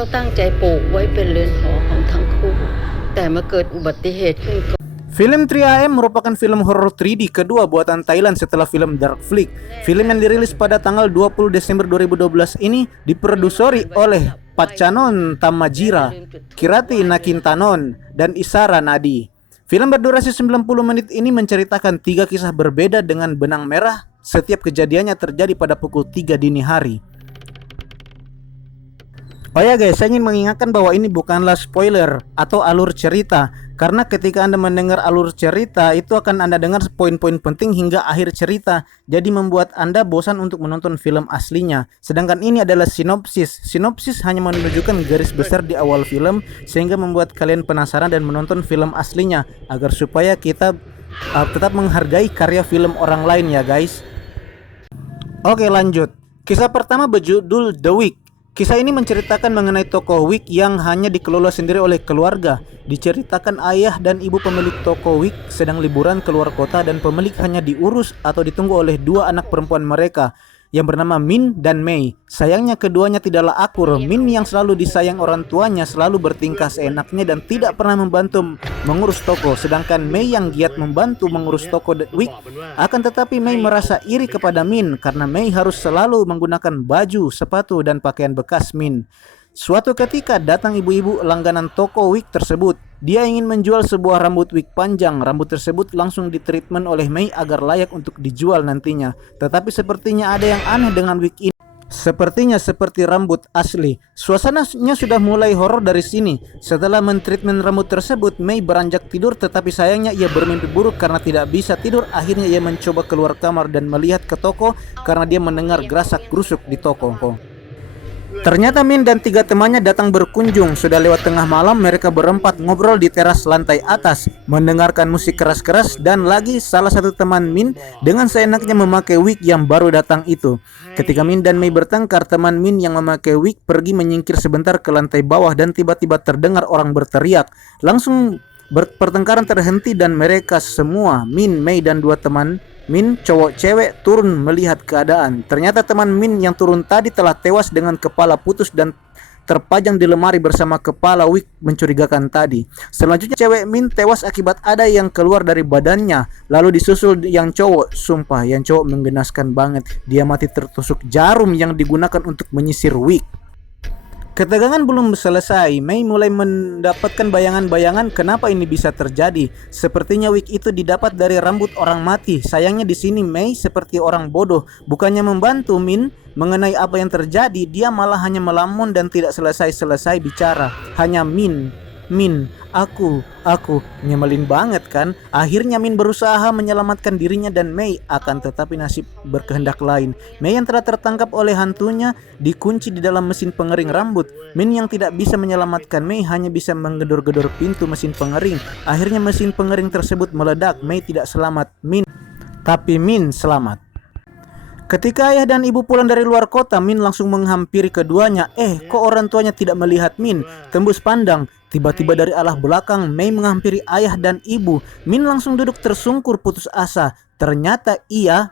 เขาตั้งใจปลูกไว้เป็นเรือนหอของทั้งคู่แต่มาเกิดอุบัติเหตุขึ้นก่อน Film 3AM merupakan film horor 3D kedua buatan Thailand setelah film Dark Flick. Film yang dirilis pada tanggal 20 Desember 2012 ini diproduseri oleh Patchanon Tamajira, Kirati Nakintanon, dan Isara Nadi. Film berdurasi 90 menit ini menceritakan 3 kisah berbeda dengan benang merah. Setiap kejadiannya terjadi pada pukul 3 dini hari. Oh ya guys, saya ingin mengingatkan bahwa ini bukanlah spoiler atau alur cerita. Karena ketika Anda mendengar alur cerita, itu akan Anda dengar poin-poin penting hingga akhir cerita. Jadi membuat Anda bosan untuk menonton film aslinya. Sedangkan ini adalah sinopsis. Sinopsis hanya menunjukkan garis besar di awal film, sehingga membuat kalian penasaran dan menonton film aslinya. Agar supaya kita tetap menghargai karya film orang lain ya guys. Oke lanjut. Kisah pertama berjudul The Wick. Kisah ini menceritakan mengenai tokoh Wick yang hanya dikelola sendiri oleh keluarga. Diceritakan ayah dan ibu pemilik toko Wick sedang liburan keluar kota dan pemilik hanya diurus atau ditunggu oleh 2 anak perempuan mereka yang bernama Min dan Mei. Sayangnya keduanya tidaklah akur. Min yang selalu disayang orang tuanya selalu bertingkah seenaknya dan tidak pernah membantu mengurus toko. Sedangkan Mei yang giat membantu mengurus toko Wick. Akan tetapi Mei merasa iri kepada Min karena Mei harus selalu menggunakan baju, sepatu, dan pakaian bekas Min. Suatu ketika datang ibu-ibu langganan toko Wick tersebut. Dia ingin menjual sebuah rambut wig panjang. Rambut tersebut langsung ditreatment oleh Mei agar layak untuk dijual nantinya. Tetapi sepertinya ada yang aneh dengan wig ini. Sepertinya seperti rambut asli. Suasananya sudah mulai horor dari sini. Setelah mentreatment rambut tersebut, Mei beranjak tidur, tetapi sayangnya ia bermimpi buruk karena tidak bisa tidur. Akhirnya ia mencoba keluar kamar dan melihat ke toko karena dia mendengar gerasak-gerusuk di toko. Ternyata Min dan 3 temannya datang berkunjung. Sudah lewat tengah malam, mereka berempat ngobrol di teras lantai atas, mendengarkan musik keras-keras, dan lagi salah satu teman Min dengan seenaknya memakai wig yang baru datang itu. Ketika Min dan Mei bertengkar, teman Min yang memakai wig pergi menyingkir sebentar ke lantai bawah dan tiba-tiba terdengar orang berteriak. Langsung pertengkaran terhenti dan mereka semua, Min, Mei, dan 2 teman Min, cowok cewek, turun melihat keadaan. Ternyata teman Min yang turun tadi telah tewas dengan kepala putus dan terpajang di lemari bersama kepala wig mencurigakan tadi. Selanjutnya cewek Min tewas akibat ada yang keluar dari badannya. Lalu disusul yang cowok. Sumpah, yang cowok menggenaskan banget. Dia mati tertusuk jarum yang digunakan untuk menyisir wig. Ketegangan belum selesai, Mei mulai mendapatkan bayangan-bayangan kenapa ini bisa terjadi. Sepertinya wig itu didapat dari rambut orang mati. Sayangnya di sini Mei seperti orang bodoh, bukannya membantu Min mengenai apa yang terjadi, dia malah hanya melamun dan tidak selesai-selesai bicara. Hanya Min, aku, nyemelin banget kan? Akhirnya Min berusaha menyelamatkan dirinya dan Mei, akan tetapi nasib berkehendak lain. Mei yang telah tertangkap oleh hantunya dikunci di dalam mesin pengering rambut. Min yang tidak bisa menyelamatkan Mei hanya bisa menggedor-gedor pintu mesin pengering. Akhirnya mesin pengering tersebut meledak. Mei tidak selamat, tapi Min selamat. Ketika ayah dan ibu pulang dari luar kota, Min langsung menghampiri keduanya. Kok orang tuanya tidak melihat Min? Tembus pandang. Tiba-tiba dari arah belakang, Mei menghampiri ayah dan ibu. Min langsung duduk tersungkur putus asa. Ternyata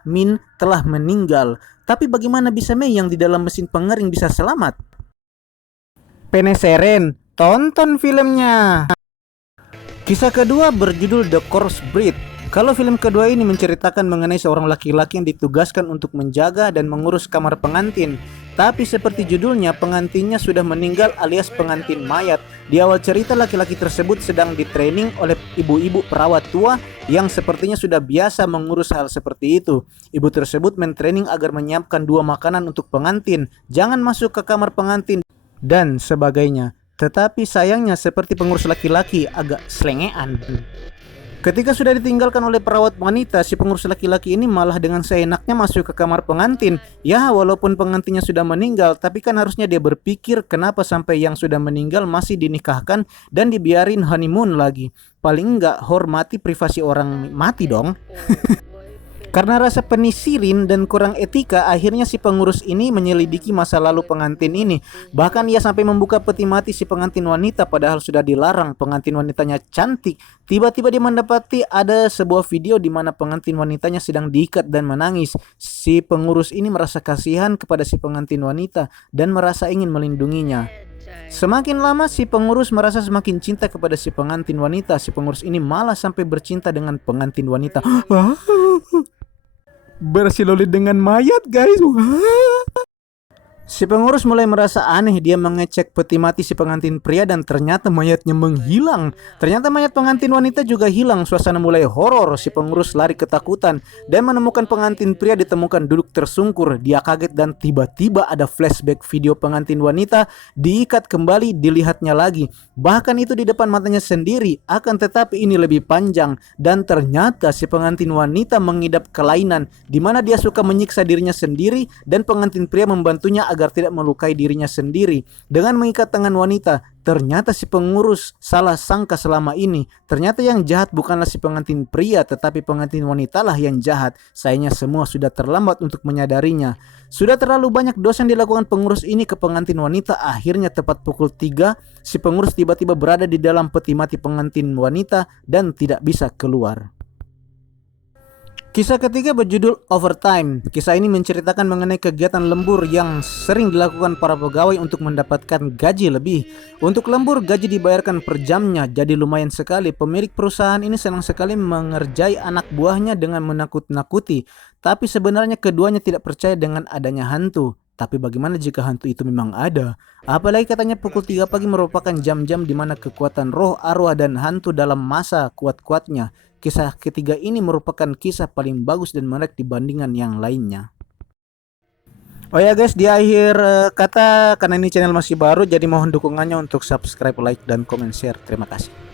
Min telah meninggal. Tapi bagaimana bisa Mei yang di dalam mesin pengering bisa selamat? Penasaran? Tonton filmnya. Kisah kedua berjudul The Corpse Bride. Kalau film kedua ini menceritakan mengenai seorang laki-laki yang ditugaskan untuk menjaga dan mengurus kamar pengantin. Tapi seperti judulnya, pengantinnya sudah meninggal alias pengantin mayat. Di awal cerita, laki-laki tersebut sedang ditraining oleh ibu-ibu perawat tua yang sepertinya sudah biasa mengurus hal seperti itu. Ibu tersebut mentraining agar menyiapkan 2 makanan untuk pengantin, jangan masuk ke kamar pengantin, dan sebagainya. Tetapi sayangnya seperti pengurus laki-laki agak selengean. Ketika sudah ditinggalkan oleh perawat wanita, si pengurus laki-laki ini malah dengan seenaknya masuk ke kamar pengantin. Ya, walaupun pengantinnya sudah meninggal, tapi kan harusnya dia berpikir kenapa sampai yang sudah meninggal masih dinikahkan dan dibiarin honeymoon lagi. Paling enggak hormati privasi orang mati dong. Karena rasa penisirin dan kurang etika, akhirnya si pengurus ini menyelidiki masa lalu pengantin ini. Bahkan ia sampai membuka peti mati si pengantin wanita padahal sudah dilarang. Pengantin wanitanya cantik. Tiba-tiba dia mendapati ada sebuah video di mana pengantin wanitanya sedang diikat dan menangis. Si pengurus ini merasa kasihan kepada si pengantin wanita dan merasa ingin melindunginya. Semakin lama si pengurus merasa semakin cinta kepada si pengantin wanita. Si pengurus ini malah sampai bercinta dengan pengantin wanita. Bersilulit dengan mayat, guys. Si pengurus mulai merasa aneh. Dia mengecek peti mati si pengantin pria dan ternyata mayatnya menghilang. Ternyata mayat pengantin wanita juga hilang. Suasana mulai horor. Si pengurus lari ketakutan dan menemukan pengantin pria ditemukan duduk tersungkur. Dia kaget dan tiba-tiba ada flashback video pengantin wanita diikat kembali, dilihatnya lagi. Bahkan itu di depan matanya sendiri. Akan tetapi ini lebih panjang dan ternyata si pengantin wanita mengidap kelainan di mana dia suka menyiksa dirinya sendiri dan pengantin pria membantunya agar tidak melukai dirinya sendiri dengan mengikat tangan wanita. Ternyata si pengurus salah sangka selama ini. Ternyata yang jahat bukanlah si pengantin pria, tetapi pengantin wanita lah yang jahat. Sayangnya semua sudah terlambat untuk menyadarinya. Sudah terlalu banyak dosa yang dilakukan pengurus ini ke pengantin wanita. Akhirnya tepat pukul 3, si pengurus tiba-tiba berada di dalam peti mati pengantin wanita dan tidak bisa keluar. Kisah ketiga berjudul Overtime. Kisah ini menceritakan mengenai kegiatan lembur yang sering dilakukan para pegawai untuk mendapatkan gaji lebih. Untuk lembur, gaji dibayarkan per jamnya, jadi lumayan sekali. Pemilik perusahaan ini senang sekali mengerjai anak buahnya dengan menakut-nakuti. Tapi sebenarnya keduanya tidak percaya dengan adanya hantu. Tapi bagaimana jika hantu itu memang ada? Apalagi katanya pukul 3 pagi merupakan jam-jam di mana kekuatan roh, arwah, dan hantu dalam masa kuat-kuatnya. Kisah ketiga ini merupakan kisah paling bagus dan menarik dibandingkan yang lainnya. Oh ya guys, di akhir kata, karena ini channel masih baru, jadi mohon dukungannya untuk subscribe, like, dan komen, share. Terima kasih.